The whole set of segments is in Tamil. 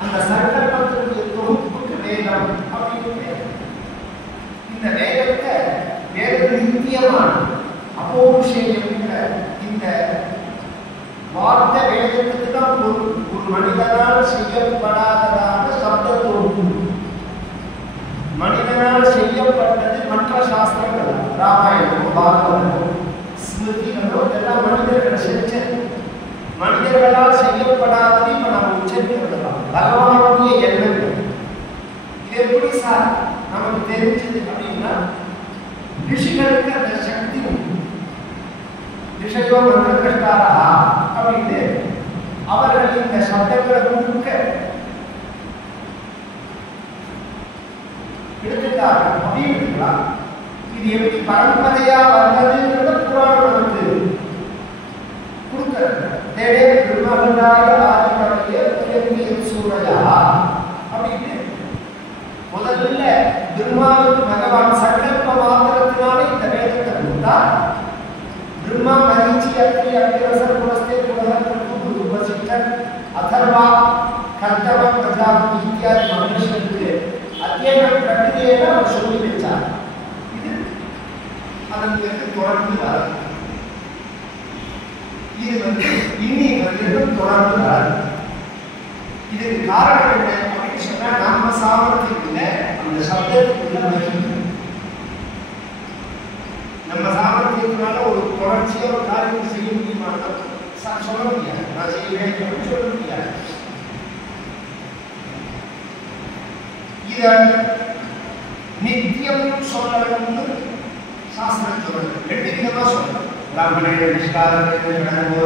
அந்த சங்கல்பத்திற்கு தொகுப்புக்கு வேதம் நித்தியமான அபௌருஷேயம் இந்த வார்த்தை வேதத்துக்கு தான் ஒரு மனிதனால் செய்யப்படாததான சப்தத்தோடு மனிதனால் செய்யப்பட்டது மற்ற சாஸ்திரங்கள் ராமாயணம் பாகவதம் ஸ்மிருதிகளோ இதெல்லாம் மனிதர்கள் செஞ்சது மனிதர்களால் செய்யப்படாதது இப்ப நம்ம உச்சரிக்கலாம் பகவானுடைய எண்ணங்கள் இது எப்படி சார் நமக்கு தெரிஞ்சது அப்படின்னா ரிஷிகளுக்கு அந்த சக்தி ரிஷயோ மந்திரகஷ்டாரா அப்படின்னு அவர்கள் இந்த சப்தங்களை முழுக்க எடுத்துட்டார்கள் அப்படின்னா இது எப்படி பரம்பரையா வந்ததுங்கிறத புராணம் நமக்கு கொடுக்கிறது தேடே பிரம்மகண்டாய ஆதிக்கரைய புயங்கிய சூழலா அப்படின்னு முதல்ல பிரம்மாவுக்கு பகவான் சங்கல்ப மாத்திரத்தினாலே இந்த வேதத்தை கொடுத்தார் பிரம்மா மரீச்சி அக்னி அக்னிரசர் புலஸ்தே புலகர் குரு உபசிஷ்டர் அதர்வா கர்த்தவ பிரஜாபதி இத்தியாதி மனுஷனுக்கு அத்தியன பிரக்ரியை அவர் சொல்லி வச்சார் இது அதற்கு தொடர்ந்து வரும் இது இன்னி வரைக்கும் தொடர்ந்து வரும் இதுக்கு காரணம் என்ன அப்படின்னு சொன்னா நம்ம சாமர்த்தியத்துல அந்த சப்தத்துக்குள்ள மகிழ்ச்சி நம்ம சாமர்த்தியத்தினால ஒரு தொடர்ச்சியா ஒரு காரியத்தை செய்ய முடியுமா சொல்ல முடியாது நான் செய்வேன் சொல்ல முடியாது இத நித்தியம் சொல்லணும்னு சாஸ்திரம் சொல்றது ரெண்டு விதமா சொல்லணும் பிராமண நிஷ்காரோ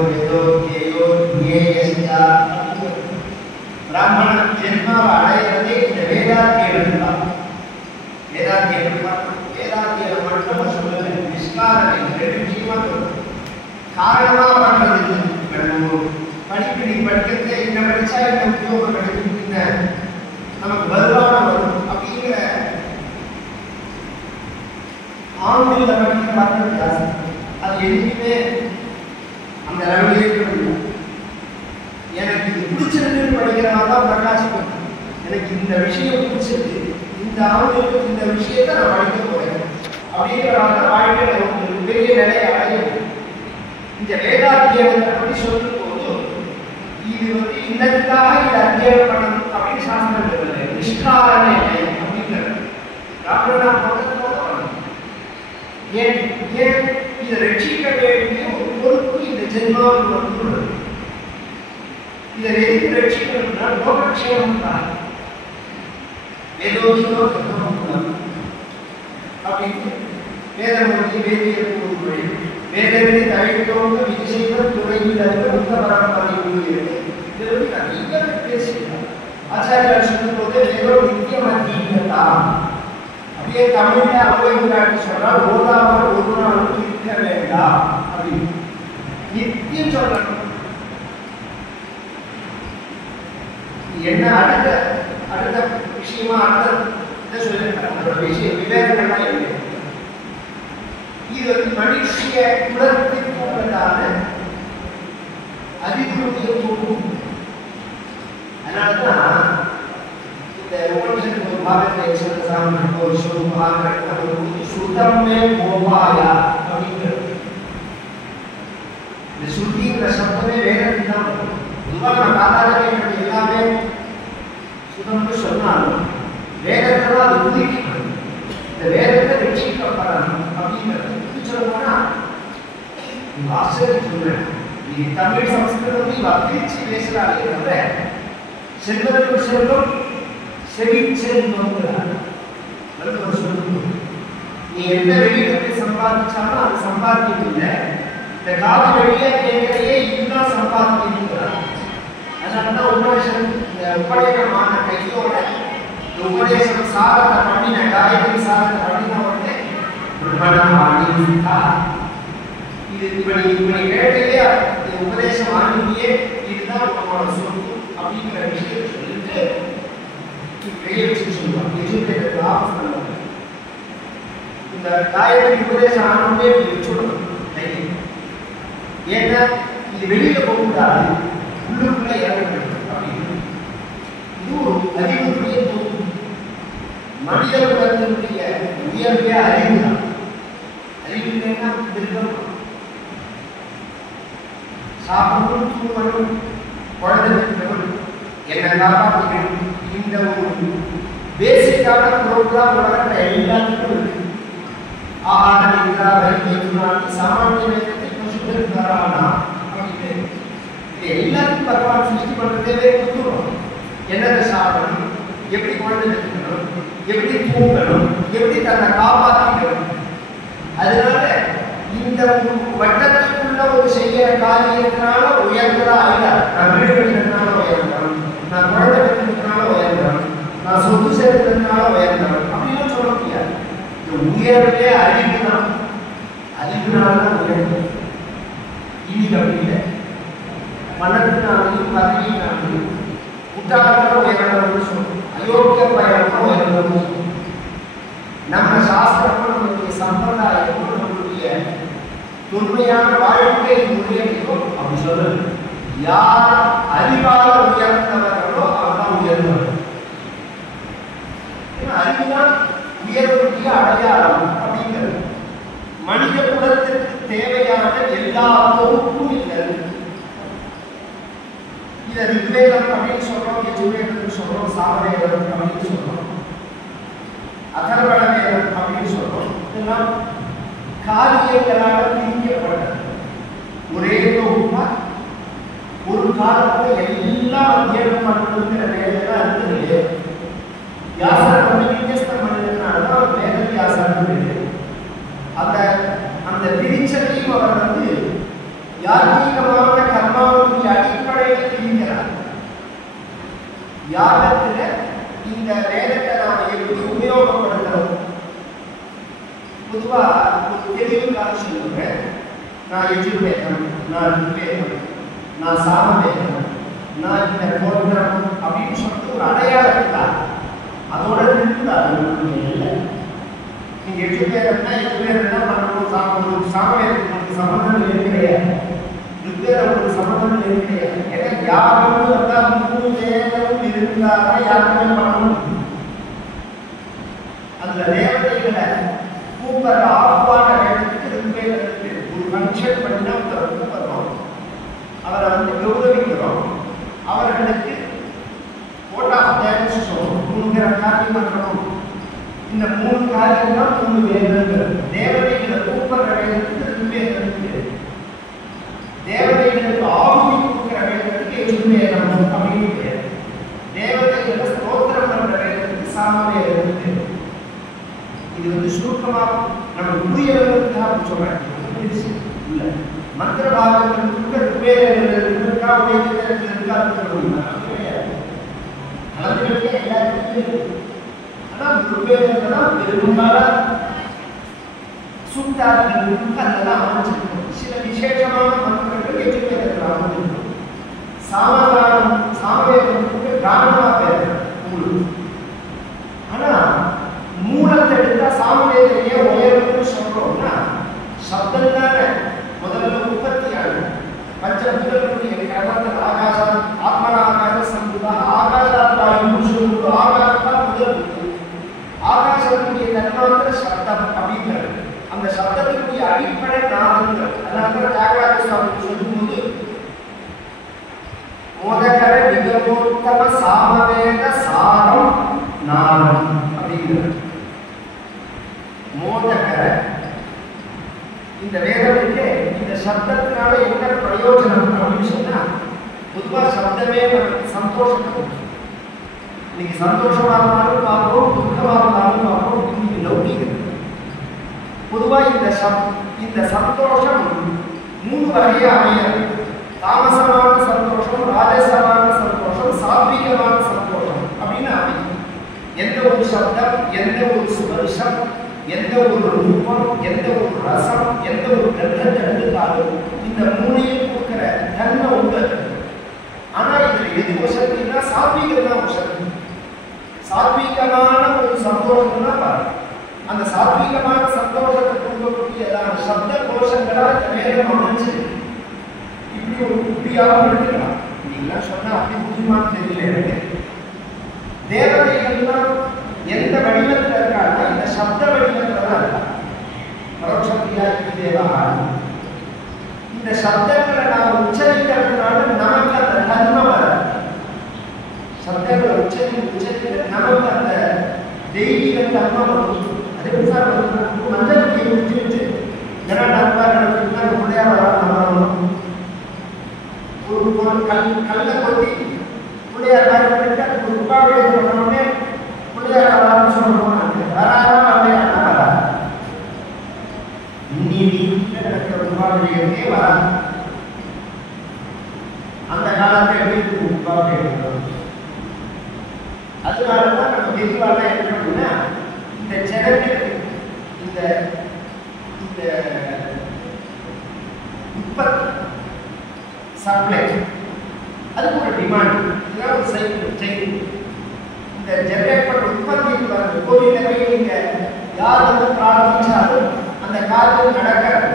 வேதோ கேயோ ஞேயஸ்யா பிராமண ஜென்மாவை அடையிறதே இந்த வேதாத்தியம் தான் வேதாத்தியம் மட்டும் சொல்லல நிஷ்காரனை ரெண்டு விஷயமா சொல்றது காரணமா பண்றது படிப்பினை படிக்கிறத இந்த படிச்சா இந்த உத்தியோகம் கிடைக்குதுன்னு நமக்கு வருவான வரும் அப்படிங்கிற ஆங்கில படிக்கிற மாதிரி ஜாஸ்தி அது எதுவுமே அந்த லெவலில் இருக்க முடியும் எனக்கு இது பிடிச்சிருக்குன்னு படிக்கிறவங்க தான் பிரகாசிக்கும் எனக்கு இந்த விஷயம் பிடிச்சிருக்கு இந்த ஆங்கிலம் இந்த விஷயத்தை நான் படிக்க போறேன் அப்படிங்கிறவங்க வாழ்க்கையில ஒரு பெரிய நிலையை அடையும் இந்த வேதாத்தியத்தை பற்றி சொல்லும் போது இது இன்னதுக்காக இதை அத்தியாயம் பண்ணணும் அப்படின்னு சாஸ்திரம் சொல்றது நிஷ்காரண அப்படிங்கிறது ராமனா ஏன் இதை ரட்சிக்க வேண்டிய ஒரு பொறுப்பு இந்த ஜென்மாவுக்கு வந்துள்ளது இதை எதுக்கு ரட்சிக்கணும்னா லோகக்ஷேமம் தான் வேதோகிதோ அப்படின்னு வேதமொழி வேதியர் கூறுகள் வேதவெளி தழைத்தோங்க விஜயங்கள் துறையிலிருந்து உத்த பரம்பரை கூறுகிறது இது நிறைய பேசுகிறார் ஆச்சாரியார் சொல்லும் போது வேதோ நித்தியம் அத்தீங்கதா அப்படியே தமிழ்ல அவைங்கிறாட்டு சொன்னால் ஓதாமல் ஒரு நாள் இருக்க வேண்டாம் அப்படின்னு நித்தியம் சொல்லணும் என்ன அடுத்த விஷயமா அடுத்த சொல்லிருக்காங்க விஷயம் விவேகங்கள்லாம் இல்லை இது மனுஷிய குலத்திற்கு உள்ளதான அதிபுடைய தூண்டும் அதனாலதான் இந்த உபனிஷத்து ஒரு பாகத்தை எக்ஸாம் ஒரு சொல்லுவாங்க சுத்தமே கோபாயா அப்படிங்கிறது இந்த சுத்திங்கிற சப்தமே வேதத்தில் தான் பொதுவாக நம்ம காதாலே கேட்கறது எல்லாமே சுத்தம்னு சொன்னாலும் வேதத்தில் அது உதிக்கணும் இந்த வேதத்தை ரட்சிக்கப்படணும் அப்படிங்கிறது சொல்லணும்னா ஆசிரியர் சொல்றேன் இது தமிழ் சமஸ்கிருதம் பிரிச்சு பேசுறாங்க தவிர செல்வதற்கு செல்வம் செவிச்செல்வம் சொல்லணும் நீ எந்த வெளியில போய் சம்பாதிச்சாலும் அது சம்பாதிக்கும் இல்லை இந்த காது வெளியே கேட்கறையே இதுதான் சம்பாதிக்கிறார் அதனாலதான் உபதேசம் இந்த உபதேசமான கையோட உபதேசம் சாதத்தை பண்ணின காயத்ரி சாதத்தை பண்ணின உடனே இது இப்படி கேட்டையே உபதேசம் ஆகியே இதுதான் உங்களோட சொத்து அப்படிங்கிற விஷயத்தை சொல்லிட்டு வெளியே வச்சு சொல்லுவாங்க எஜுகேட்டட் லாபம் பண்ணுவாங்க இந்த காயத்ரி உபதேசம் ஆனோடனே வச்சுடணும் ஏன்னா இது வெளியில போகக்கூடாது உள்ளுக்குள்ள இறங்கணும் அப்படின்னு இது ஒரு அறிவுடைய தோற்றம் மனித குலத்தினுடைய உயர்ந்த அறிவு தான் அறிவிலே சாப்பிடணும், தூங்கணும், குழந்தை பெற்றவர்கள் என்னை காப்பாற்றிக்கணும். இந்த ஒரு பேசிக்கான ப்ரோக்ராம் உலகத்தில் எல்லாத்துக்கும் இருக்கு. ஆஹாரம் இருக்கிறா வைத்தியம் சாமானிய வேதத்தை கொஞ்சம் பேர் தரானா அப்படின்னு எல்லாத்துக்கும் பகவான் சிருஷ்டி பண்ணுறதே கொடுத்துரும். என்னென்ன சாப்பிடணும், எப்படி குழந்தை பெற்றுக்கணும், எப்படி தூங்கணும், எப்படி தன்னை காப்பாற்றிக்கணும். அதனால இந்த வட்டத்துக்குள்ள ஒரு செய்யற காரியத்தினால உயர்ந்ததா அல்ல. நான் வீடு கட்டினதுனால உயர்ந்தவன், நான் குழந்தை பெற்றதுனால உயர்ந்தவன், நான் சொத்து சேர்த்ததுனால உயர்ந்தவன் அப்படின்னு சொல்ல முடியாது. இந்த உயர்வே அறிவுதான், அறிவுனால்தான் உயர்வு. இன்னைக்கு அப்படி இல்லை. பணத்தினாலையும் பதவியினாலையும் முட்டாளர்கள் உயர்ந்தவர்கள் சொல்லுவோம், அயோக்கிய பயணம் உயர்ந்தவர்கள் சொல்லுவோம். நம்ம சாஸ்திரமும் நம்மளுடைய சம்பிரதாயமும் நம்மளுடைய தொன்மையான வாழ்க்கை முறையும் அப்படி சொல்றது. யார் அறிவால உயர்ந்தவர்களோ அவர்தான் உயர்ந்தவர்கள். அறிவுதான் உயர்வுடைய அடையாளம் அப்படிங்கிறது. மனித குலத்திற்கு தேவையான எல்லா பொறுப்பும் இல்லை. இதை ரிக்வேதம் அப்படின்னு சொல்றோம், யஜுர்வேதம் சொல்றோம், சாமவேதம் அப்படின்னு சொல்றோம், அதர்வண வேதம் அப்படின்னு சொல்றோம். இதெல்லாம் காரியங்களாக பிரிக்கப்பட்டது. ஒரே தொகுப்பா ஒரு காலத்துல எல்லாம் அத்தியனம் பண்ணணுங்கிற வேலையெல்லாம் இருந்தது. வியாசர் வந்து வித்தியஸ்தம் பண்ணினால்தான் வேத வியாசர். அந்த அந்த பிரிச்சதையும் அவர் வந்து யாத்மீகமான கர்மாவுடைய அடிப்படையில் பிரிக்கிறார். யாகத்துல இந்த வேதத்தை நாம் எப்படி உபயோகப்படுத்துறோம்? பொதுவா ஒரு தெளிவுக்காக சொல்லுவேன். நான் யஜுர்வேதம், நான் ரிக்வேதம், நான் சாமவேதம், நான் இந்த கோத்திரம் அப்படின்னு சொல்லிட்டு ஒரு அடையாளத்துக்கா அதோட நிறுத்தாது. இல்லை, நீங்க யஜுர்வேதம்னா யஜுர்வேதம்னா பண்ணணும், சாமவேதத்துக்கு சம்பந்தம் கிடையாது, ரிக்வேதம் சம்பந்தம் கிடையாது. ஏன்னா யாரும் வந்தா 3 வேதமும் இருந்தாதான் யாருமே பண்ணணும். அந்த தேவதைகளை கூப்பிடுற ஆஹ்வான வேதத்துக்கு ரிக்வேதத்துக்கு ஒரு ஃபங்க்ஷன் பண்ணி ஒருத்தரை கூப்பிடுறோம், அவரை வந்து கௌரவிக்கிறோம், அவர்களுக்கு ஓட் ஆஃப் தேங்க்ஸ் சொல்றோம். 3 காரியம் பண்ணணும். இந்த 3 காரியம் தான் 3 வேதங்கள். தேவதைகளை கூப்பிடுற வேதத்துக்கு ரிக்வேதத்துக்கு, தேவதைகளுக்கு ஆகுதி கொடுக்கிற வேதத்துக்கு யஜுர்வேதம் அப்படின்னு பேர், தேவதைகளை ஸ்தோத்திரம் பண்ற வேதத்துக்கு சாமவேதத்துக்கு. இது வந்து சுருக்கமா நம்ம புரியறதுக்காக சொல்றேன். இல்ல மந்திர பாகங்களுக்கு ரிக்வேதம் சில விசேஷமான மந்திரங்கள் யஜுர்வேதத்தில் அமைஞ்சிருக்கும். சாமவேதத்துக்கு கிராமமா பேர் உங்களுக்கு. ஆனா மூலத்தை எடுத்தா சாமவேதையே உயர்வுன்னு சொல்றோம்னா சப்தம் தானே முதல்ல உற்பத்தி ஆகும். பஞ்சபூதங்களுடைய கிரமத்தில் ஆகாசம் ஆத்மன ஆகாச சம்புதா ஆகாசாத்வாயும் சொல்லும்போது ஆகாசத்தான் முதல் புத்தி. ஆகாசத்துடைய தன்மாத்திர சப்தம் அப்படிங்கிறது. அந்த சப்தத்தினுடைய அடிப்படை நாதங்கள். அதனால தியாகராஜ சுவாமி சொல்லும்போது மோதகர நிகமோத்தம சாமவேத சாரம் நாதம் அப்படிங்கிறது. மோதகர இந்த வேதத்துக்கு இந்த சப்தத்தினால என்ன பிரயோஜனம் அப்படின்னு சொன்னா, பொதுவாக சப்தமே நமக்கு சந்தோஷம். இன்னைக்கு சந்தோஷமா இருந்தாலும் பார்ப்போம், துக்கமா இருந்தாலும் பார்ப்போம். இன்னைக்கு லௌகிகம். பொதுவாக இந்த சந்தோஷம் 3 வகையா அமையாது. தாமசமான சந்தோஷம், ராஜசமான சந்தோஷம், சாத்விகமான சந்தோஷம் அப்படின்னு அமையும். எந்த ஒரு சப்தம், எந்த ஒரு ஸ்பர்ஷம், எந்த ஒரு ரூபம், எந்த ஒரு ரசம், எந்த ஒரு கந்தத்தை எடுத்தாலும் இந்த 3ஐயும் கொடுக்கிற தன்மை உண்டு. ஆனா இதுல எது வசதினா சாத்வீகம் தான் வசதி. சாத்வீகமான ஒரு சந்தோஷம் தான் பாருங்க. அந்த சாத்வீகமான சந்தோஷத்தை கொடுக்கக்கூடியதான சப்த கோஷங்களா இந்த வேதம் அமைச்சு இப்படியாகவும் எடுத்துக்கலாம். நீங்க சொன்னா அப்படி புதுமான்னு தெரியல எனக்கு. தேவதைகள்லாம் எந்த வடிவத்தில் இருக்காங்கன்னா இந்த சப்த வடிவத்தில் தான் இருக்கா. பரோட்சத்தியா தேவா இந்த சப்தங்களை நாம் உச்சரிக்க சப்தங்களை உச்சரித்து நமக்கு அந்த தெய்வீக தன்மை அதே மஞ்சள் குடிச்சு வச்சு ஜனநாயகா நடத்தினா பிள்ளையார் ஒரு கல்லை கொத்தி பிள்ளையார் பண்ணிட்டு அதுக்கு உபாபிஷேகம் பண்ணோடனே பிள்ளையார் வரான்னு சொல்லுவாங்க. வராதா வரலையானா வராது. நீ வீட்டில் நடக்கிற உபாபிஷேகமே வராது. அந்த காலத்தை எப்படி உபாபிஷேகம் அதனாலதான் நம்ம தெளிவாக என்ன அப்படின்னா இந்த ஜனங்கள் இந்த உற்பத்தி சப்ளை அதுக்கு ஒரு டிமாண்ட் இதுதான் ஒரு சைக்கிள். இந்த ஜெனரேட் பண்ண உற்பத்தி கோவிலில் போய் நீங்க யார் வந்து பிரார்த்திச்சாலும் அந்த காரியம் நடக்காது.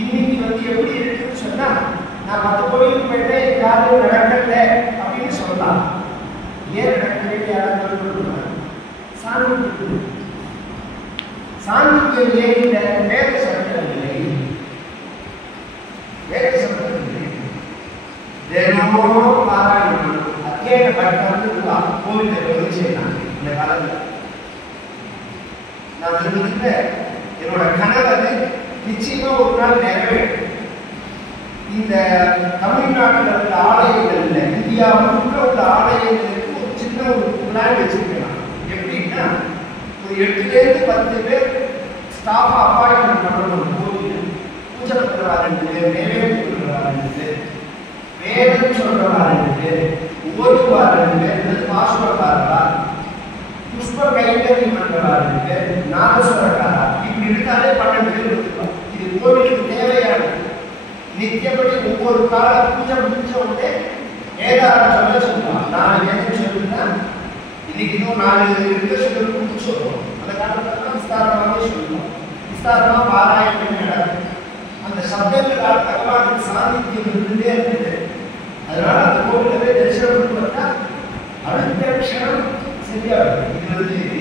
இன்னைக்கு எப்படி இருக்குன்னு சொன்னா நான் 10 கோவிலுக்கு போயிட்டு காரியம் நடக்கல அப்படின்னு சொல்லலாம். ஏன் நடக்கவே யாரும் சாந்தியம் ஏறின வேத சட்டங்கள் இல்லை. வேத சட்டங்கள் இல்லை. தினமும் பாராயணம் அத்தியாய பட்டம் கோவிலில் செய்யலாம். இந்த காலத்தில் நான் விரும்புகிற என்னோட கனவு நிச்சயமா ஒரு நாள் நிறைவேறும். இந்த தமிழ்நாட்டில் உள்ள ஆலயங்கள்ல இந்தியா முழுக்க உள்ள ஆலயங்களுக்கு ஒரு சின்ன ஒரு பிளான் வச்சிருக்கலாம். எப்படின்னா ஒரு 8லேருந்து 10 பேர் ஸ்டாஃப் அப்பாயின்மெண்ட் பண்ணணும். கோவில் பூஜை பண்றவாருக்கு, நைவேத்தியம் பண்றவாருக்கு, வேதம் சொல்றவாருக்கு, ஓதுவாருக்கு, பாசுரக்காரா, புஷ்ப கைங்கரியம் பண்றவாருக்கு, நாதஸ்வரக்காரா, இப்படி இருந்தாலே 12 பேர் இருக்கலாம். இது கோவிலுக்கு தேவையானது. நித்தியப்படி ஒவ்வொரு கால பூஜை முடிச்ச உடனே ஏதாவது சொல்லுவாங்க. நான் என்ன சொல்லுன்னா இன்னைக்கு இன்னும் 4 இருக்கு சொல்லி முடிச்சிடுவோம். அந்த காலத்துல விஸ்தாரமாகவே சொல்லுவோம். விஸ்தாரமா பாராயணம் நடக்கும். அந்த சப்தங்கள் பகவானுக்கு சாநித்தியம் இருந்துட்டே இருக்குது. அதனால அந்த கோவிலவே தரிசனம் பண்ணா அடுத்த க்ஷணம் சரியா இருக்கும். இது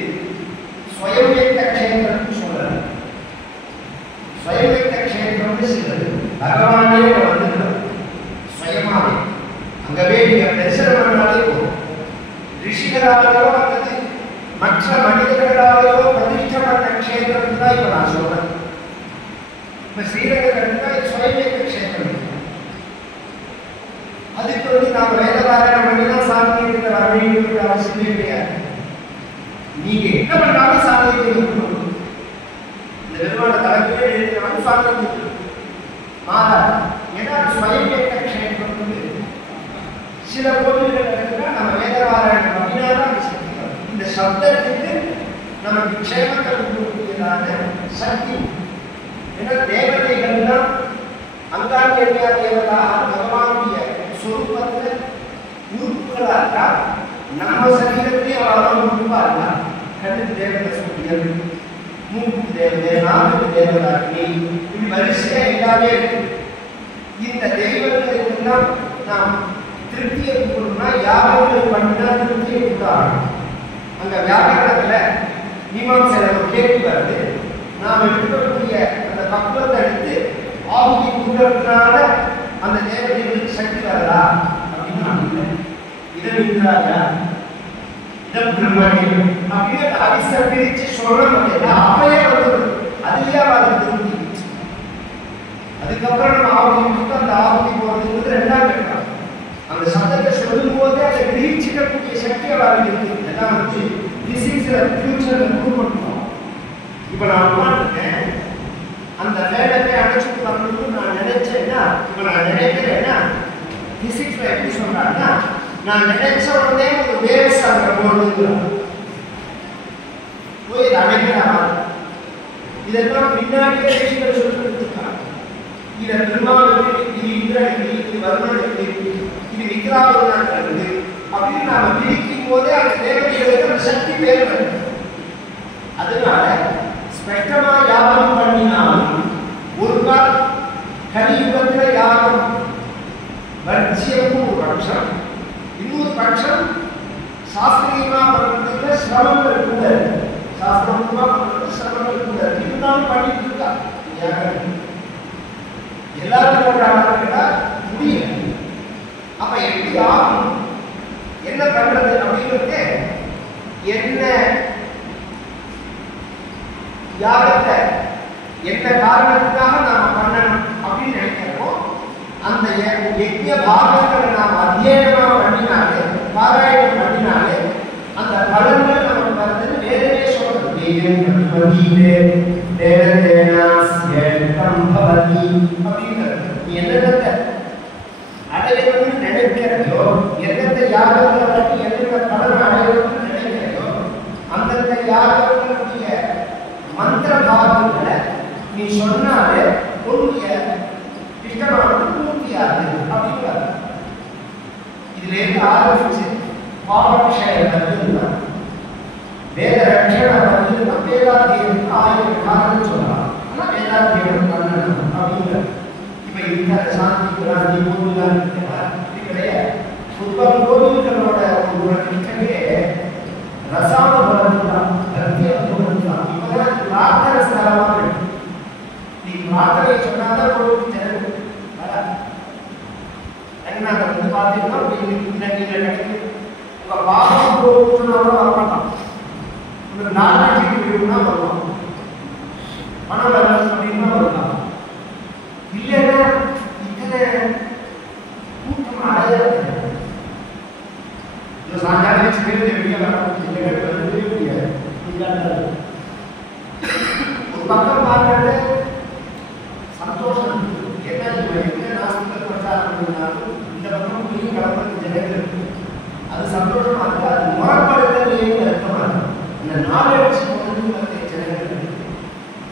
ஸ்வயம்யக்த க்ஷேத்திரம்னு சொல்றாங்க. ஸ்வயம்யக்த க்ஷேத்திரம்னு சொல்றது பகவானே வந்துடுறார் ஸ்வயமாவே. அங்கவே நீங்க தரிசனம் பண்ணாலே போதும். ரிஷிகளாலேயோ அல்லது மற்ற மனிதர்களாலேயோ பிரதிஷ்டப்பட்ட க்ஷேத்திரம் தான் இப்ப நான் சொல்றேன். இப்ப ஸ்ரீரங்கத்தில் ஸ்வயம்யக்த க்ஷேத்திரம். அதுக்கு நாம் வேதபாராயணம் பண்ணிதான் சாந்தியத்தை வர வேண்டிய அவசியமே கிடையாது. நீங்க என்ன பண்ணாலும் சாந்தியத்தை இருக்கணும். இந்த நிறுவன தலைமையே எழுதினாலும் சாந்தியம் மாதா ஏன்னா ஸ்வயம்யக்த க்ஷேத்திரம் சில கோவில்கள் நம்ம வேதபாராயணம் அப்படின்னாதான் இந்த சப்தத்துக்கு நமக்கு க்ஷேமத்தை கொடுக்கக்கூடியதான சக்தி. ஏன்னா தேவதைகள் தான் அங்காங்கன்யா தேவதாக பகவானுடைய சொரூபத்தில் உறுப்புகளா இருக்கா. நம்ம சரீரத்திலே அவர்கள் உறுப்பா இருக்கா. கண்ணுக்கு தேவதை சூரியன், மூக்கு தேவதை, நாவுக்கு தேவதாக்கி, இப்படி வரிசையா எல்லாமே இருக்கு. இந்த தெய்வங்களுக்கெல்லாம் நாம் திருப்தியை கொடுக்கணும்னா யாகங்கள் பண்ணினா திருப்தியை கொடுத்தாங்க. அங்க வியாபாரத்துல மீமாம்சையில ஒரு கேள்வி வருது. நாம் எடுக்கக்கூடிய அந்த பக்குவத்தை எடுத்து ஆகுதி கொடுக்கறதுனால அந்த தேவதைகளுக்கு சக்தி வரலா அப்படின்னு இதை நிற்கிறாயா இதை பிரம்மணியம் அப்படின்னு அரிச பிரிச்சு சொல்றோம். அப்பயே வந்து அதுலயே அவர் திருப்தி. அதுக்கப்புறம் நம்ம ஆகுதி கொடுத்து அந்த ஆகுதி போறதுக்கு 2ஆம் கட்டம். அந்த சப்தத்தை சொல்லும் போதே அதை கிரகிச்சிக்கக்கூடிய சக்தி அவருக்கு இருக்கு. எல்லாம் வந்து பிசிக்ஸ்ல ஃபியூச்சர்ல ப்ரூவ் பண்ணுவோம். இப்ப நான் உட்காந்துருக்கேன், அந்த வேலையை அடைச்சு பண்ணணும்னு நான் நினைச்சேன்னா, இப்ப நான் நினைக்கிறேன்னா பிசிக்ஸ்ல எப்படி சொல்றாங்கன்னா, நான் நினைச்ச உடனே ஒரு வேவ்ஸ் அங்க போடுங்கிறான். போய் இதை அடைக்கிறான். இதெல்லாம் பின்னாடியே விஷயங்கள் சொல்லி கொடுத்துருக்காங்க. இதை பெருமாளுக்கு, இது இந்திரனுக்கு, இது வருணனுக்கு, இது விக்ராமனுக்கு அப்படின்னு நாம பிரிக்கும் போதே அந்த தேவதைகளுக்கு அந்த சக்தி தேவை. அதனால ஸ்பெக்டமா யாகம் பண்ணினாலும் ஒரு கால் கலியுகத்துல யாகம் வர்ஜியமும் ஒரு பட்சம், இன்னொரு பட்சம் சாஸ்திரியமா பண்றதுல சிரமங்கள் கூட, சாஸ்திரமா பண்றது சிரமங்கள் கூட இருந்தாலும் பண்ணிட்டு இருக்கா. எல்லாரும் பண்றாங்கன்னா முடியல. அப்ப எப்படி ஆகும்? என்ன என்ன பண்றது அப்படிங்கிறது என்ன யாகத்தை என்ன காரணத்துக்காக நாம பண்ணணும் அப்படின்னு நினைக்கிறோமோ அந்த யஜ்ஞ பாகங்களை நாம் அத்தியனமா பண்ணினாலே பாராயணம் பண்ணினாலே அந்த பலன்கள் நமக்கு வருதுன்னு வேதமே சொல்றது. என்னென்ன அடையணும்னு நினைக்கிறதோ, எந்தெந்த யாகங்களை பற்றி என்னென்ன பலன் அடையணும்னு நினைக்கிறதோ அந்தந்த யாகங்களுடைய மந்திர பாகங்களை நீ சொன்னாலே உன்னுடைய இஷ்டமானது பூர்த்தியாது அப்படிங்கிறார். இதுல இருந்து ஆரம்பிச்சு பாவக்ஷயம் வேத ரட்சணம் வேதாத்தியம் 1000 காரணம் சொல்லலாம். ஆனா வேதாத்தியம் பண்ணணும் அப்படிங்கிற இப்ப இந்த சாந்தி கிராந்தி கோவிலாம் கிடையாது. பொதுவாக கோவில்களோட ஒரு கிட்டே ரசாயனம் தான் இப்பதான் பிரார்த்தனை ஸ்தலமாக இருக்கு. நீ பிரார்த்தனை சொன்னாதான் கோவில் ஜனங்க என்ன வந்து பார்த்தீங்கன்னா கிடைக்கும். உங்க பாவம் போகணும்னா வரமாட்டான். ஒரு நாளைக்கு போயிடும்னா வரலாம், பணம் வரணும் அப்படின்னா வரலாம். இல்லைன்னா இத்தனை கூட்டம் அடையாது. சாயங்காலம் வச்சு வெளியே வர முடியாது. ஒரு பக்கம் பார்க்கறது சந்தோஷம். என்ன நாசத்தில் பிரச்சாரம் பண்ணினாலும் இந்த பக்கம் புரியும் கலப்பது ஜனங்கள் இருக்கு. அது சந்தோஷமா இருக்கு. அது முறைப்படுத்தலையே அர்த்தமா இருக்கு. இந்த நாளடிச்சு போனது ஜனங்கள் இருக்கு.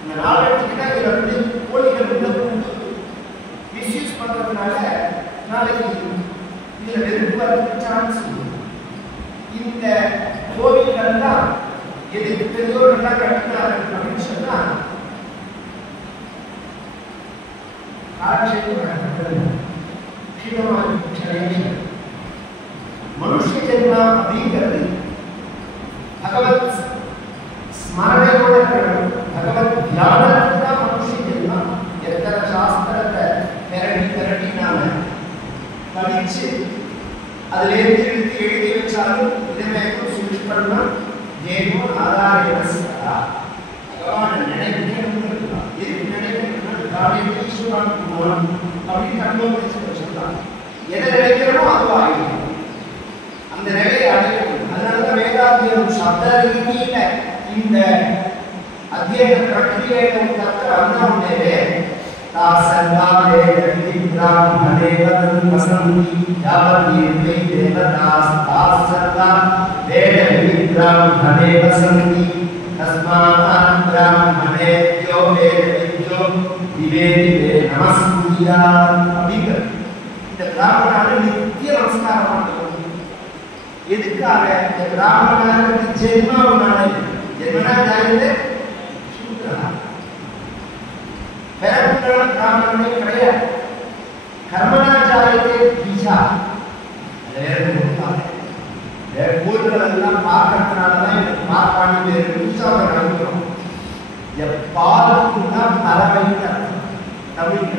இந்த நாளடிச்சுக்கிட்டா இதில் வந்து கோழிகள் வந்து மிஸ்யூஸ் பண்றதுனால நாளைக்கு இதுல வெறுப்பு வரதுக்கு சான்ஸ் இருக்கு. இந்த கோவில்கள் தான் எதுக்கு பெரியோர்கள்லாம் கட்டினாரு அப்படின்னு சொன்னா மனுஷ ஜென்மா அப்படிங்கிறது பகவத் ஸ்மரணையோட இருக்கணும். பகவத் தியானத்துக்கு தான் மனுஷ ஜென்மா. எத்தனை சாஸ்திரத்தை திரட்டி நாம படிச்சு அதுல இருந்து எழுதி வச்சாலும் இதற்கு சுவிச் பண்ணா தேவோ ஆதார பகவான நினைக்கணும். எதுக்கு நினைக்கணும்? ஈஸ்வரன் அப்படின்னு அனுபவம் சொல்லலாம். எதை நினைக்கிறோமோ அதுவும் ஆகிடும். அந்த நிலையை அடையணும். அதனாலதான் வேதாத்தியம் சப்த ரீதியில இந்த அத்தியன பிரக்ரியையில கற்று வந்தோடனே இந்த பிராமணால நித்திய நமஸ்காரம் பண்ணுவோம். எதுக்காக? இந்த பிராமணால ஜென்மாவனால ஜென்மனா ஜாயிலே சூத்ரா பிறப்புனால பிராமணனே கிடையாது. கர்மனா ஜாயிலே பீஜா ஊர்களெல்லாம் பார்க்கறதுனாலதான் இந்த பார்ப்பாணி பேர் புதுசாக நடக்கிறோம். பாலுக்கு தான் பறவைன்னு தமிழ்.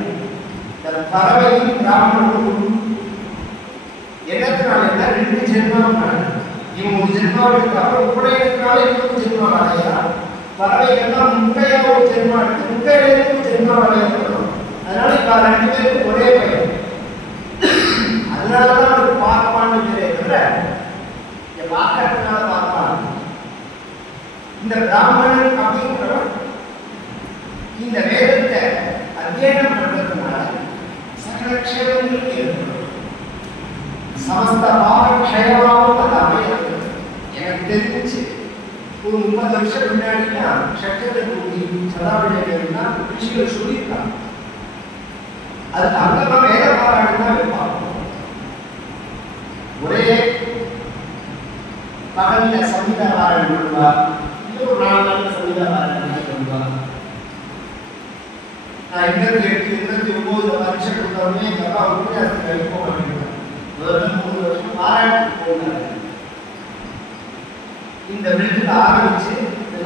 இந்த பறவையும் பிராமணனும் என்னத்தினால 2 ஜென்மாவை இவங்க ஒரு ஜென்மாவை எடுத்து அப்புறம் உடையதுனால இன்னொரு ஜென்மா அடையலாம். பறவைகள்லாம் முட்டையா ஒரு ஜென்மா எடுத்து முட்டையிலிருந்து ஜென்மா அடையப்படும். அதனால இப்ப 2 பேருக்கு ஒரே பையன். அதனாலதான் ஒரு பார்ப்பான்னு பேரே தவிர பார்க்கறதுனால பார்ப்பான். இந்த பிராமணன் அப்படிங்கிறவன் இந்த வேதத்தை அத்தியனம் பண்றதுனால சகல க்ஷேமங்கள் ஏற்படும். சமஸ்த பாவக்ஷயமாகவும் அது அமையாது. எனக்கு தெரிஞ்சு ஒரு 30 வருஷம் முன்னாடிலாம் சட்டத்தை கூட்டி சதாவிடையா ரிஷிகள் சொல்லியிருக்காங்க. அதுக்கு அங்கமா வேத பாராயணம் தான் வைப்பாங்க. ஒரே பகல்ல சங்கீத பாராயணம் பண்ணுவா, இல்லை ஒரு 4 நாள் சங்கீத பாராயணம் பண்ணுவா. நான் 28, 29 பரீட்சை கொடுத்தவொடனே எங்க அப்பா உபன்யாசத்துக்கு அனுப்ப மாட்டேங்கிறாங்க. முதல்ல 3 வருஷம் பாராயணத்துக்கு போனாங்க. இந்த வீட்டுக்கு ஆரம்பிச்சு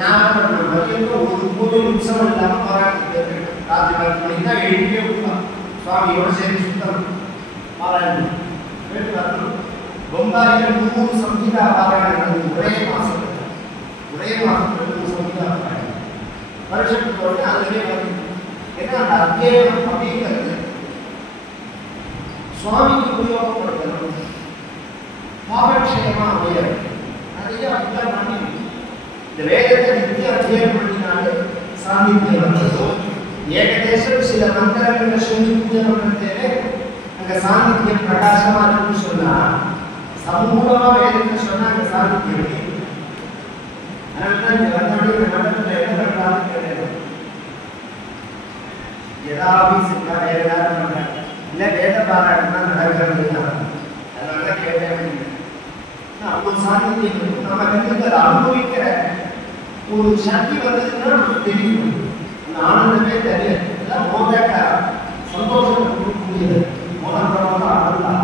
நாகப்பட்டினம் வரைக்கும் ஒரு கோவில் உற்சவம் இல்லாமல் பாராயணத்துக்கு ராத்திரி 10 மணிக்கு தான் எழுதியே கொடுப்பாங்க. சுவாமியோட சேர்ந்து சுத்தம் பாராயணம் வீட்டு வரணும். பொம்பாயில் 100 சங்கீதா பாராயணம் ஒரே மாசத்துல 100 சங்கீதா பாராயணம் வருஷத்துக்கு அதுவே வருது. ஏன்னா அந்த அத்தியாயம் அப்படிங்கிறது சுவாமிக்கு உபயோகப்படுத்தணும், பாவக்ஷயமா அமையாது. நிறைய அப்படிலாம் பண்ணி இந்த வேதத்தை நித்திய அத்தியாயம் பண்ணினாலே சாநித்தியம் வந்ததோ ஏகதேசம் சில மந்திரங்களை சொல்லி பூஜை பண்ணுறதே அங்கே சாநித்தியம் பிரகாசமா இருக்குன்னு சொன்னா சமூகமா வேதத்தை சொன்னா அங்கே சாநித்தியம். அதனால இந்த வந்தவங்க மண்டலத்தில் என்ன பண்ணலாம்னு கேட்கணும். ஏதாவது சில வேற ஏதாவது பண்றாங்க இல்லை வேத பாராயணம் தான் நடக்கிறது. அதனால கேட்டேன் அவ்வளோ சாநித்தியம் இருக்கும். நம்ம வந்து அதை அனுபவிக்கிற ஒரு சக்தி வந்ததுன்னா நமக்கு தெரியும். அந்த ஆனந்தமே தெரியாது. அதான் மோதக்க சந்தோஷம் கொடுக்கக்கூடியது. மோதம் ஆனந்தா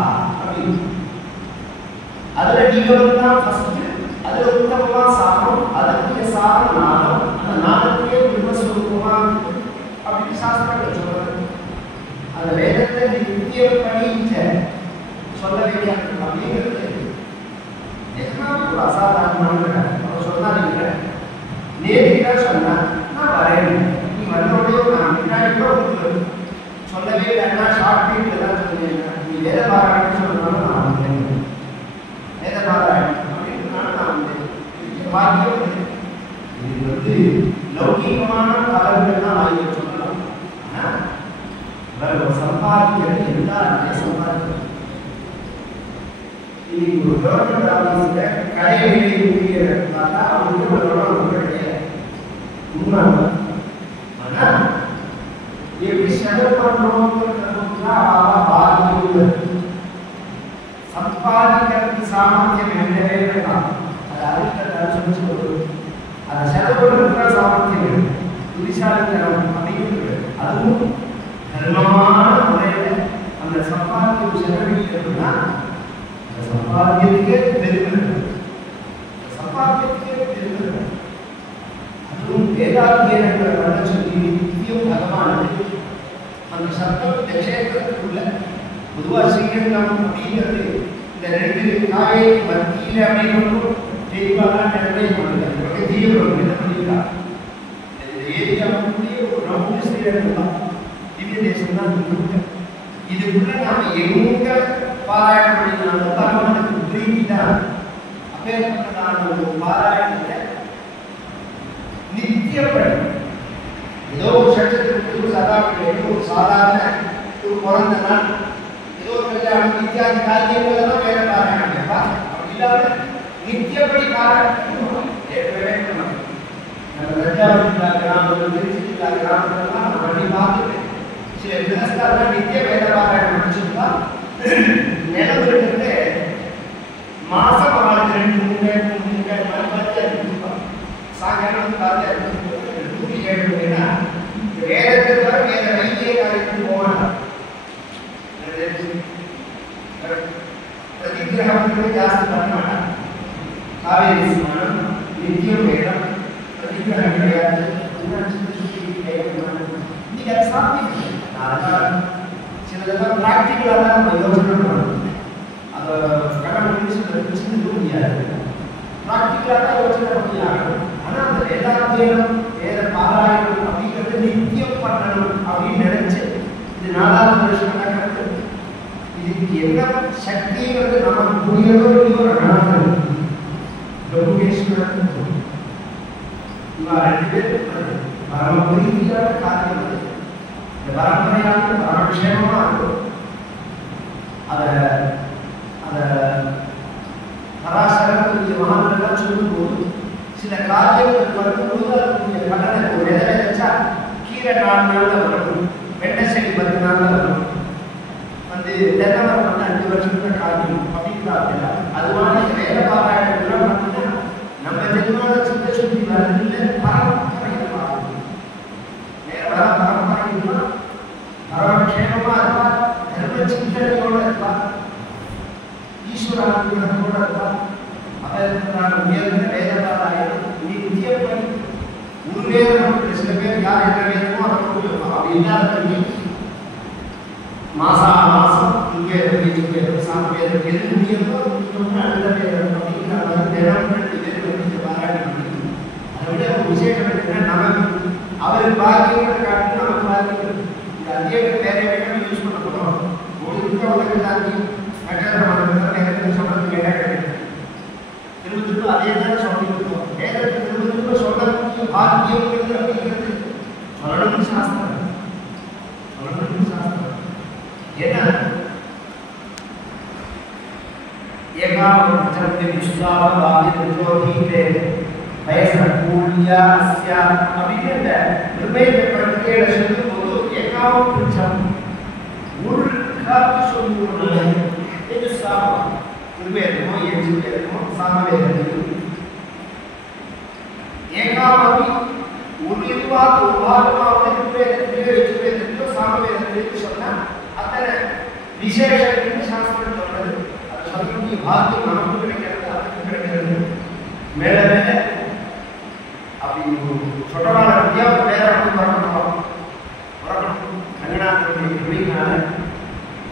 அப்படின்னு அதுல நீங்க தான் ஃபர்ஸ்ட் அதுல உத்தமமா சாரம், அதுக்குரிய சாரம் நாதம், அந்த நாதத்தையே பிரம்மஸ்வரூபமா அப்படின்னு சாஸ்திரங்கள் சொல்றது. அந்த வேதத்தை நித்திய பணிச்ச சொல்ல வேண்டிய அப்படிங்கிறது எத்தனாவது ஒரு அசாதாரணமான அவர் சொன்னாங்க. நேரிட்டா சொன்னா நான் வரேன், நீ வந்தோடய நான் முன்னாடி கூட உங்களுக்கு சொல்லவே இல்லைன்னா ஷார்ட் பீட்ல தான் சொல்லுவேன். நீ வேத பாராயணம் சொன்னாலும் நான் வந்தேன், வேத பாராயணம் அப்படின்னு நான் வந்தேன். பாக்கியம் இது வந்து லௌகிகமான பலன்கள்லாம் ஆகிய சொல்லலாம். ஆனால் சம்பாதிக்கிறது எல்லாருமே சம்பாதிக்கிறது. இன்னைக்கு ஒரு கவர்மெண்ட் ஆஃபீஸ்ல கடைகளிலேயே பார்த்தா அவங்களுக்கு ஒரு கிடையாது உண்மை. ஆனா எப்படி செலவு பண்றோம்னா சம்பாதிக்கிறதுக்கு சாமர்த்தியம் என்னவே வேண்டாம். அது அறிவிக்க சொல்லி அதை செலவு பண்ணுற சாமர்த்தியம் புரிசாலித்தனம் அப்படிங்கிறது அதுவும் தர்மமான முறையில் அந்த சம்பாத்தியம் செலவழிக்கிறதுனா சம்பாத்தியத்துக்கே பெருமை, சம்பாத்தியத்துக்கே பெருமை. அதுவும் வேதாத்தியங்களை பண்ண சொல்லி நித்தியம் பகவானுக்கு அந்த சப்தம் தட்சேத்திரத்துக்குள்ள பொதுவாக ஸ்ரீரங்கம் அப்படிங்கிறது இந்த 2 காவேரி மத்தியில் அப்படின்னு தெளிவாக நிறைய பண்ணுறாங்க. தீவிரம் என்ன பண்ணிக்கலாம் இந்த ஏரியாவுக்குள்ளேயே ஒரு ரவுண்டு ஸ்ரீரங்கம் தான், திவ்ய தேசம் தான். இதுக்குள்ள நாம எங்க பாராயணம் பண்ணினாலும் பகவானுக்கு பிரீதி தான். அப்பேற்பட்டதான ஒரு பாராயணத்தை நித்தியப்படி ஏதோ ஒரு சட்டத்திற்கு சதாபிகள் ஒரு சாதாரண ஒரு பிறந்த நாள் ஏதோ ஒரு கல்யாணம் இத்தியாதி காரியங்கள் தான் வேற பாராயணம் கேட்பா. அப்படி இல்லாத நித்தியப்படி பாராயணம் கேட்கவே நம்ம தஞ்சாவூர் கிராமங்கள் திருச்சி கிராமங்கள்லாம் நம்ம பண்ணி பார்த்துட்டு சில கிரகஸ்தார்கள் நித்திய வேத பாராயணம் முடிச்சிருந்தா நிலவுறது மாசம் அவளுக்கு 2-3 சாயங்காலம் டூட்டி கேட்டுனா வேதத்துக்கு வர வேத வைத்திய காரியத்துக்கு போவாங்க. பிரதிகிரகத்துக்கு ஜாஸ்தி பண்ண மாட்டாங்க. காவேரி ஸ்நானம் நித்தியம் வேதம் பிரதிகிரகம் கிடையாது. இன்னைக்கு அதை சாப்பிட்டு சிலதெல்லாம் ப்ராக்டிக்கலாக தான் நம்ம யோசனை பண்ணணும். அதை கடவுள் முடிச்சு முடியாது. ப்ராக்டிக்கலாக தான் யோசனை பண்ணியாகணும். ஆனால் அந்த வேதாத்தியனம் வேத பாராயணம் அப்படிங்கிறது நித்தியம் பண்ணணும் அப்படின்னு நினைச்சு இது 4வது வருஷம் நடக்கிறது. இதுக்கு என்ன சக்திங்கிறது நமக்கு புரியதோ இல்லையோ நடக்கிறது. லோகேஸ்வரன் 2 பேர் பரம பிரீதியான காரியம் அது. இந்த பரம்பரையாக பரமக்ஷேமமாக இருக்கும். அதை பராசரக்கூடிய மகான்கள்லாம் சொல்லும்போது சில காரியங்களுக்கு வரும்போது அதற்குரிய பலனை ஒரு எதை வச்சா கீரை 4 நாளில் வரும், வெண்டை செடி 10 நாளில் வரும், வந்து தென்னை மரம் வந்து 5 வருஷத்துல காரியம் அப்படிங்கிறாங்க. அது மாதிரி வேத பாராயணங்கள்லாம் பார்த்தீங்கன்னா நம்ம ஜென்மால சித்த சுத்தி வரதில்லை, பரம்பரையில் ஆகும். வேற வர பரம்பரைகள்னா பரமக்ஷேமமா இருப்பா, தர்ம சிந்தனையோட இருப்பா, ஈஸ்வர அனுகிரகத்தோட இருப்பா. அதற்கான உயர்ந்த வேத பாராயணம் நித்தியப்படி ஒரு வேதம். சில பேர் யார் என்ன வேதமோ அதை கொண்டு அப்படி இல்லாத மாசம் இங்கே சாம வேதம் எது முடியதோ சொன்னா அடுத்த அப்படிங்கிற மாதிரி தினம் 2 பேர் வந்து பாராட்டு பண்ணி அதை விட ஒரு விசேஷம் என்னன்னா நமக்கு அவருக்கு பாக்கியங்களை காட்டு நமக்கு பாக்கியம் இந்த அதிகம் வேற வேணும் யூஸ் பண்ண போகிறோம் ஒரு இருக்க உலக சாந்தி நட்சத்திரம் நேரத்தில் சொல்றதுக்கு இடம் கிடையாது திரும்ப திரும்ப அதே தான் சொல்லியிருக்கோம் நேரத்தில் திரும்ப திரும்ப சொல்றதுக்கு பாக்கியங்கிறது அப்படிங்கிறது சொல்லணும்னு சாஸ்திரம் ஏன்னா ஏகாவச்சரத்தை விஸ்வாவ வாக்கியத்தோதீதே பயசக்கூல்யா அஸ்ய அப்படின்னு இந்த நிர்ணய பிரக்ரியையை சொல்லும்போது ஏகாவச்சரம் ஒரு காத்து சொல்லுவோம் இது சாமம் நிர்வேதமோ ஏஜிவேதமோ சாமவேதமோ ஏகாவதி ஒரு இதுவாக ஒரு பாகமாக நிர்வேதத்திலேயோ ஏஜிவேதத்திலோ சாமவேதத்திலேயோ சொன்னா அத்தனை விசேஷம் சாஸ்திரம் சொல்றது அது சொல்லக்கூடிய பாக்கியம் நமக்கு கிடைக்கிறது அதுக்கு கிடைக்கிறது மேல மேல அப்படி சொட்டமான வித்தியாசம் வேற வரணும் ரங்கநாதனுடைய துணையினால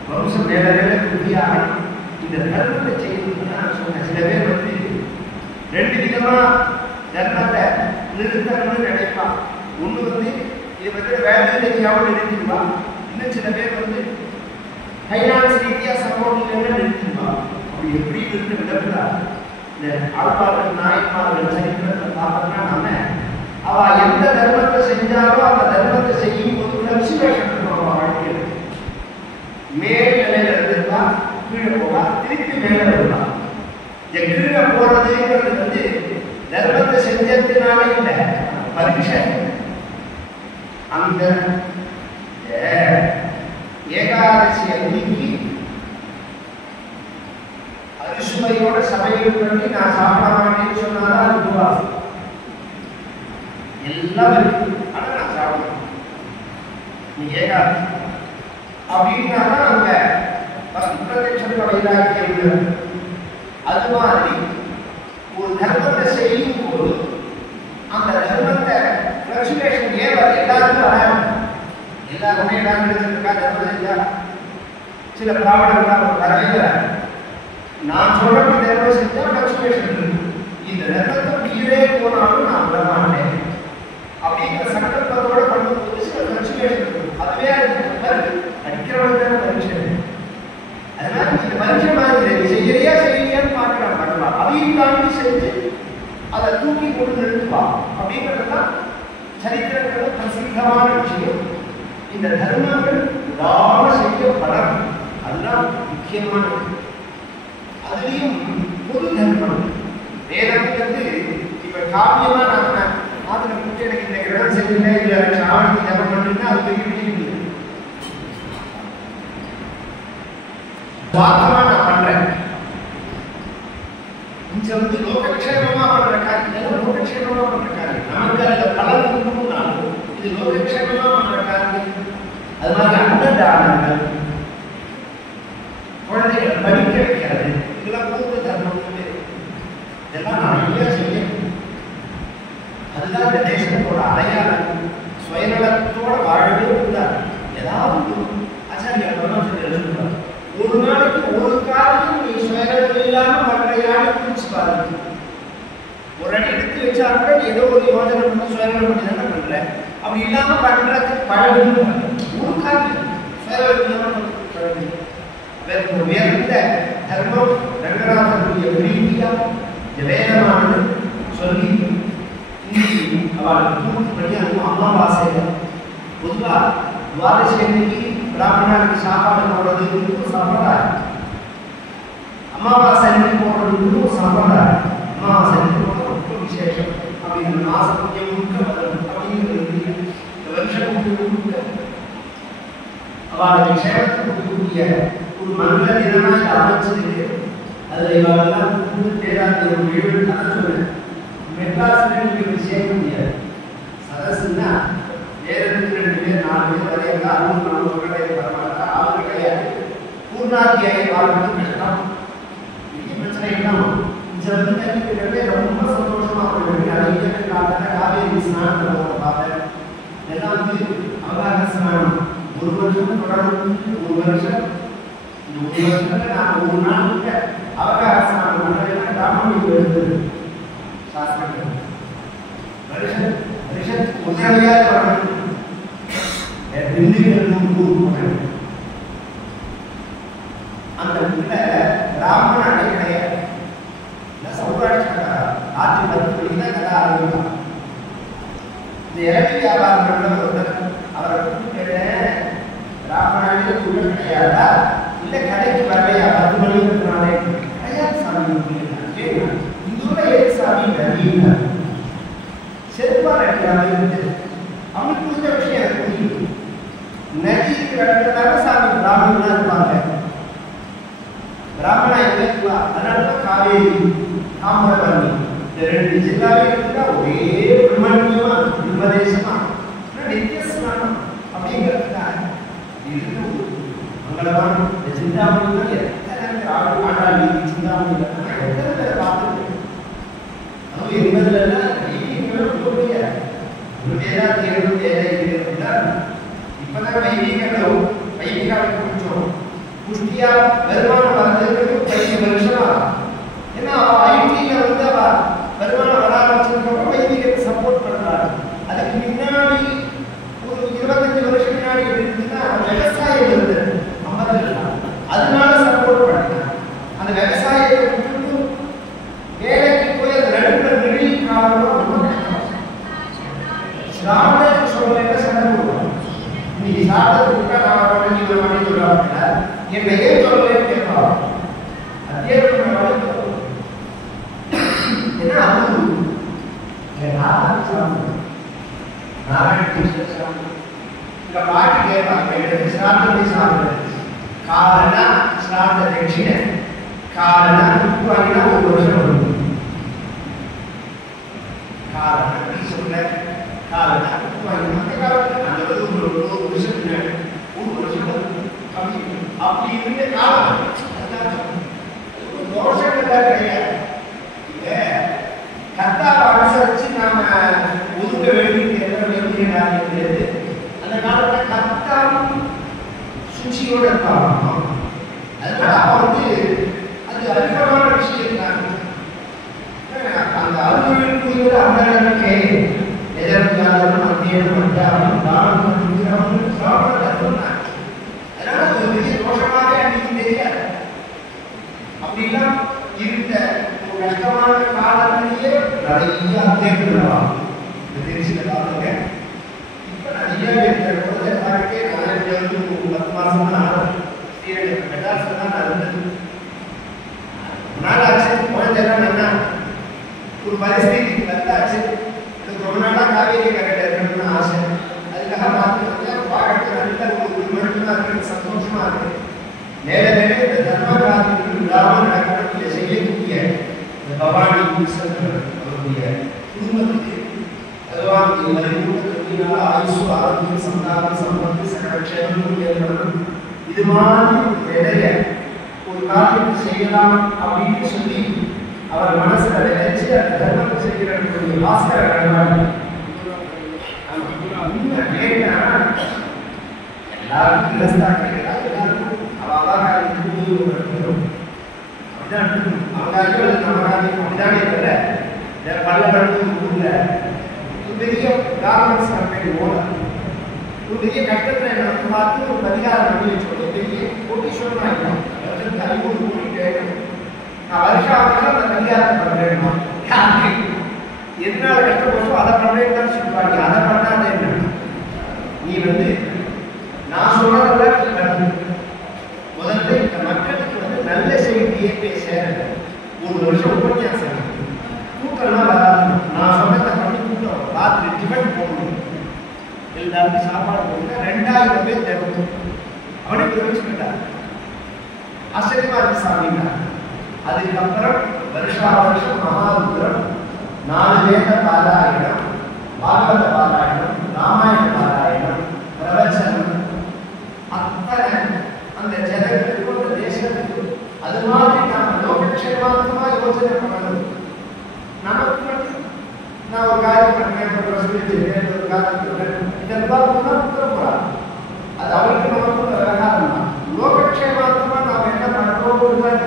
வம்சம் மேல மேல புத்தியாக இந்த தர்மத்தை செய்யணும்னு நான் சொன்னேன் சில பேர் வந்து 2 விதமா தர்மத்தை நிறுத்தணும்னு நினைப்பான் ஒண்ணு வந்து இதை பற்றி வேலை தெரியாமல் நிறுத்திடுவான் இன்னும் சில பேர் வந்து ஃபைனான்ஸ் ரீதியா சப்போர்ட் இல்லைன்னு நிறுத்திடுவான் அப்படி எப்படி இருந்து விடக்கூடா இந்த ஆழ்வார்கள் நாயன்மார்கள் சரித்திரத்தை பார்த்தோம்னா நம்ம அவ எந்த தர்மத்தை செஞ்சாலும் அந்த தர்மத்தை செய்யும் போது கன்சிடரேஷன் பண்ணுவாங்க வாழ்க்கையில் மேல் நிலையில இருந்தா கீழே போகலாம் திருப்பி மேல வரலாம் இந்த கீழே போறதுங்கிறது வந்து தர்மத்தை செஞ்சதுனால இல்லை பரீட்சை அந்த ஏகாதசி அன்னைக்கு அரிசுமையோட சமையல் பண்ணி நான் சாப்பிட மாட்டேன்னு சொன்னாதான் அது உபவாசம் எல்லாம் இருக்கு ஆனா நான் சாப்பிடணும் நீ ஏகாதசி அப்படின்னா அங்க பிரத்யட்ச வைராக்கியம் அது மாதிரி ஒரு தர்மத்தை செய்யும் போது அந்த தர்மத்தை ஃபிளக்சுவேஷன் எல்லாருக்கும் வராது எல்லாருமே எல்லாருக்கா தர்மம் செஞ்சா சில பிராமணர்கள் வரவே வராது நான் சொல்ற தர்மம் செஞ்சா ஃபிளக்சுவேஷன் இருக்கு இந்த தர்மத்தை மீறே போனாலும் நான் விட மாட்டேன் அப்படிங்கிற சங்கல்பத்தோட பண்ணும்போது சில ஃபிளக்சுவேஷன் இருக்கும் அதுவே அடிக்கிறவங்க பரீட்சை அதனால இந்த பரீட்சை மாதிரி செய்யறியா செய்யறியான்னு பார்க்கலாம் பண்ணலாம் அதையும் தாண்டி செஞ்சு அதை தூக்கி கொண்டு நிறுத்துவா அப்படிங்கிறதுதான் சரித்திரங்கள் பிரசித்தமான விஷயம் இந்த தர்மங்கள் விடாம செய்யப்படணும் அதுதான் முக்கியமானது அதுலேயும் பொது தர்மம் வேதங்கிறது இப்ப காவியமா நாம மாத்திர கூட்டி எனக்கு இந்த கிரகம் செய்யல இல்ல சாவணி தர்மம் பண்ணுன்னா அது பெரிய விஷயம் இல்லை சுவார்த்தமா நான் பண்றேன் இங்க வந்து லோகக்ஷேமமா பண்ற காரியம் லோகக்ஷேமமா பண்ற காரியம் நமக்கு அதுல பலன் உண்டுனாலும் இது லோகக்ஷேமமா பண்ற காரியம் அது மாதிரி அன்னதானங்கள் குழந்தைகள் படிக்க வைக்கிறது இதெல்லாம் பூர்வ தர்மம் இதெல்லாம் நிறைய செய்யணும் அதுதான் இந்த தேசத்தோட அடையாளம் சுயநலத்தோட வாழவே கூடாது ஏதாவது ஆச்சாரியா சொல்லுவாங்க ஒரு நாளைக்கு ஒரு காரியம் நீ சுயநலம் இல்லாம மற்ற யாரும் பிடிச்சு பாருங்க ஒரு அடி எடுத்து வச்சா கூட ஏதோ ஒரு யோஜனை பண்ணி சுயநலம் பண்ணி தானே பண்ற அப்படி இல்லாம பண்றதுக்கு பழகணும் ஒரு காரியம் சுயநலம் இல்லாம பழகணும் உயர்ந்த தர்மம் ரங்கநாதனுடைய பிரீதியா வேதமானது சொல்லி அவளுக்கு தூக்குப்படி அதுவும் அமாவாசையில பொதுவா துவாதசி அன்னைக்கு பிராமணனுக்கு சாப்பாடு போடுறது சம்பிரதாயம் அமாவாசை அன்னைக்கு போடுறது சம்பிரதாயம் அமாவாசை அன்னைக்கு போடுறது ரொம்ப விசேஷம் அப்படிங்கிற மாசத்துக்கு முழுக்க அப்படிங்கிறது இந்த வருஷம் முழுக்க அவளுக்கு க்ஷேமத்தை கொடுக்கக்கூடிய ஒரு மங்கள தினமாக அமைச்சிருக்கு அதுல இவெல்லாம் தேராத்திரி ஒரு 7 நான் சொன்னேன் மெட்ராஸ்ல நீங்க சேர்க்க முடியாது சதசுன்னா நேரத்துக்கு 2 பேர் 4 பேர் வரையா அவங்க நம்ம சொல்றதே வரமாட்டா அவங்க கிடையாது பூர்ணாத்தியாய வாழ்க்கை கஷ்டம் இது பிரச்சனை இல்லாம இந்த வந்து ரொம்ப சந்தோஷமா இருக்கு நிறைய காலத்துல காவேரி ஸ்நானத்தை பார்த்தேன் எல்லாம் வந்து அவகாச ஸ்நானம் ஒரு வருஷம் தொடர்ந்து ஒரு வருஷம் இந்த 1 வருஷத்துல நான் ஒரு நாள் கூட அவகாசம் பண்ணலைன்னா பிராமணனுக்கு எழுதுது சாஸ்திரம். வருஷம் உடனடியாக வரணும். அந்த பிராமண அணை கிடையாது. சௌராஷ்டிர ஆட்சி 10 மணிக்கு கதை ஆரம்பிக்கும். இந்த இறவி வியாபாரம் பண்ண ஒருத்தர் அவரை கேட்டேன், பிராமணாலே கூட கிடையாதா இல்லை கடைக்கு வரலையா 10 மணிக்கு கிடையாது சாமி. இந்த ஊர்ல ஏது சாமி நதியில செருப்பால் அடிக்கிறாங்க. அவனுக்கு புரிஞ்ச விஷயம் எனக்கு புரியும். நதி இருக்கிற இடத்துல சாமி பிராமணனா இருப்பாங்க. பிராமணா எங்க இருக்குவா? அதனாலதான் காவேரி தாமிரபரணி இந்த 2 ஜில்லாவே இருந்தா ஒரே பிரம்மண்யமா பிரம்மதேசமா நித்தியஸ்நானம் அப்படிங்கிறதுக்காக மங்களமான சிந்தாமணி எத்தனை ஆண்டாளி சிந்தாமணி எத்தனை பேர் பார்த்துருக்கு. அதுவும் 80ல இப்பதான் வைதிகாவுக்கு முடிச்சோம். புஷ்டியா வருமானம் வர்றதுக்கு 10 வருஷம் ஆகும். ஏன்னா அவ ஐடில அவ வருமானம் வர ஆரம்பிச்சதுக்கு வைதிகத்தை சப்போர்ட் பண்றாரு. அதுக்கு முன்னாடி ஒரு 25 வருஷம் முன்னாடி இருந்துச்சுன்னா விவசாயம் இருந்தது 50ல. அதனால சப்போர்ட் பண்ணாங்க. அந்த விவசாயத்தை விட்டு வேலைக்கு போய் அது நடுப்புற மிடில் காலம் ரொம்ப கஷ்டம். ஸ்ராவண சொல்ல சண்டை போடுவாங்க. நீ சாப்பிட்டதுக்கு நான் பண்ணி சொல்லுவாங்க. என்ன ஏன் சொல்லலன்னு கேட்பாங்க. அதே ஏன்னா அது நாராயண கிருஷ்ணன் இந்த பாட்டு கேட்பாங்க. ஸ்ராவணி சாப்பிடுறது காரண ஸ்ராவண தட்சிண காரண வாங்கினா 1 வருஷம் வருது. காரணம் சொல்ல காரணம் அந்த காலத்துல அந்த ஒரு வருஷம் முன்னாடி 1 வருஷம் அப்படி இருந்த காலம் தோஷங்கள் கிடையாது. கத்தாவை அனுசரிச்சு நாம ஒதுக்க வேண்டிய அந்த காலத்துல கத்தாவும் சுச்சியோட இருப்பாங்க. அதனால அவன் அது அதிகமான விஷயம் தான். அந்த அலுவலக அந்த அளவுக்கு எதிர்ப்பு மத்தியம் அதனால ஒரு பெரிய தோஷமாக அன்னைக்கு தெரியாது. அப்படிலாம் இருந்த ஒரு கஷ்டமான காலத்திலேயே நிறைய அத்தியாயம் திருச்சியில பாருங்க. இப்ப நிறைய இருக்கிற பார்க்கே 10 மாசம் தான் மெட்ராஸ்ல தான் இருந்தது. நாளாச்சு குழந்தைலாம் நல்லா ஒரு பரிஸ்திதி நல்லாச்சு. ரொம்ப நாளா காவேரி கரெக்டா இருக்கணும்னு ஆசை. அதுக்காக பார்த்து பார்க்கறது நல்ல ஒரு மருத்துவமா இருக்கு, சந்தோஷமா இருக்கு. மேல மேலே இந்த தர்மகாரத்தில் இல்லாமல் நடக்கக்கூடிய செய்யக்கூடிய இந்த பவானி அவருடைய குடும்பத்துக்கு அதுவாக ஆயுசு ஆரோக்கியம் சந்தானம் சம்பத்து சகலட்சேமம் ஏற்படும். இது மாதிரி வேலைய ஒரு காரியத்தை செய்யலாம் அப்படின்னு சொல்லி அவர் மனசுல நினைச்சு அந்த தர்மத்தை செய்யக்கூடிய பாஸ்கர எல்லாருக்கும் கிரஸ்தா கிடையாது. எல்லாருக்கும் அவதான் அப்படிதான் அவங்காச்சும் நம்மகாச்சும் அப்படிதானே தவிர பல்லவர்கள் ஊர்ல பெரிய கார்மெண்ட்ஸ் கம்பெனி ஓனர் ஒரு பெரிய கட்டத்தை எனக்கு பார்த்து ஒரு அதிகாரம் பண்ணி வச்சுக்கணும். பெரிய கோட்டீஸ்வரன் ஆகிடும். 50 கோடி கேட்கணும். நான் வருஷம் அந்த அதிகாரத்தை பண்றேன்னா எதனால கஷ்டப்பட்டோ அதை பண்றேன்னு தான் சொல்லுவாங்க. அதை பண்ணாத என்ன நீ நான் சொல்றதெல்லாம் முதல்ல இந்த மக்களுக்கு நல்ல செய்தியே பேச 1 வருஷம் உபன்யாசம் கூட்டம்லாம் வராது. நான் சொன்னதை பண்ணி கூட்டம் ராத்திரி டிஃபன் போடணும், எல்லாருக்கும் சாப்பாடு போடணும். 2000 பேர் தேவை. அவனுக்கு யோசிச்சுட்டார். ஆச்சரியமா இருக்கு சாமிங்க. அதுக்கப்புறம் வருஷா வருஷம் மகாருத்ரம் 4 வேத பாராயணம், பாகவத பாராயணம், ராமாயண பாராயணம், பிரவச்சனம் அத்தனை அந்த ஜனங்களுக்கு அந்த தேசத்துக்கு அது மாதிரி நாம லோகக்ஷேமாத்மா யோசனை பண்ணணும். நமக்கு மட்டும் நான் ஒரு காரியம் பண்ணேன், ஒரு காரியம் இதெல்லாம் உத்தரம் போறாங்க. அது அவருக்கு நமக்கு விவகாரம் தான். லோகக்ஷேமாத்மா நாம தான்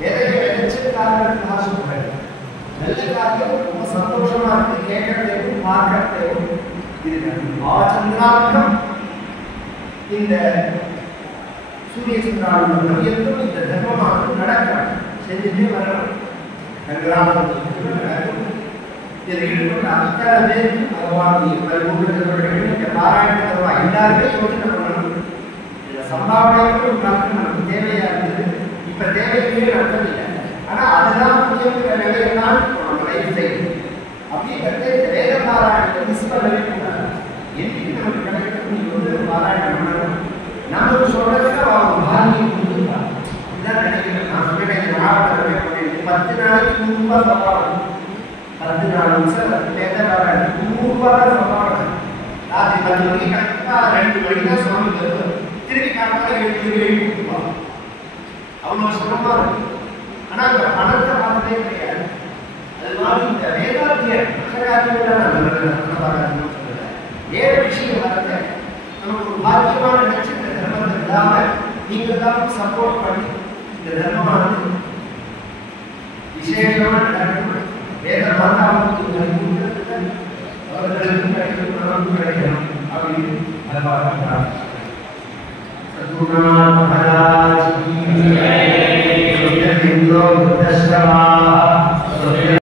வேதத்தை விளைச்சலுக்காக சொல்றேன். நல்ல காரியம் ரொம்ப சந்தோஷமா இருக்கு, கேட்கறதையும் பார்க்கறதையும் இருக்கு. பாவச்சந்திராக்கம் இந்த சூரிய சந்திராவின் மையத்தும் இந்த தர்மமானது நடக்கிறாங்க, செஞ்சுட்டே வரணும். இதில் ஈடுபட்ட அத்தனை பேருக்கு பகவான் பாராயணம் தருவா எல்லாருமே யோசனை பண்ணணும். இந்த சம்பாவனைகளும் நமக்கு தேவையா இருந்தது, இப்ப தேவையே நடத்தவில்லை. ஆனா அதுதான் முக்கிய நிலையெல்லாம் நம்ம லைஃப் செய்யுது. அப்படிங்கிறத இந்த வேத பாராயணத்தை மிஸ் பண்ணவே கூடாது. என்னைக்கு நமக்கு கிடைக்கிறது நீங்க வந்து பாராயணம் பண்ணணும். நமக்கு சொல்றதுக்கு அவங்க பாக்கியம் கொடுத்துருக்காங்க. இதுதான் நினைக்கிறேன். நான் சொன்னேன் மாவட்டத்தில் 10 நாளைக்கு 100 ரூபாய் சம்பாவனை, 14 நிமிஷம் வேத பாராயணம் 100 ரூபாய் தான் சம்பாவனை. ராத்திரி 10 மணிக்கு கரெக்டா 2 மணிக்கு தான் சுவாமி தருவார். திருப்பி காலத்தில் 7 எழுதி கொடுப்பாங்க. அவ்வளோ சிரமமா இருக்கு. ஆனா இந்த பணத்தை பார்த்ததே கிடையாது. அதனால இந்த வேதாத்திய வேற விஷயம் வரல. நமக்கு ஒரு பாக்கியமான நினைச்சு இந்த தர்மத்தை இல்லாம நீங்க தான் சப்போர்ட் பண்ணி இந்த தர்மமானது விசேஷமா நடக்கணும். வேத மாதாவுக்கு அவர்களுக்கும் கிடைக்கணும் அப்படின்னு அதை பார்க்கலாம். சத்குருநாத் மகாராஜ்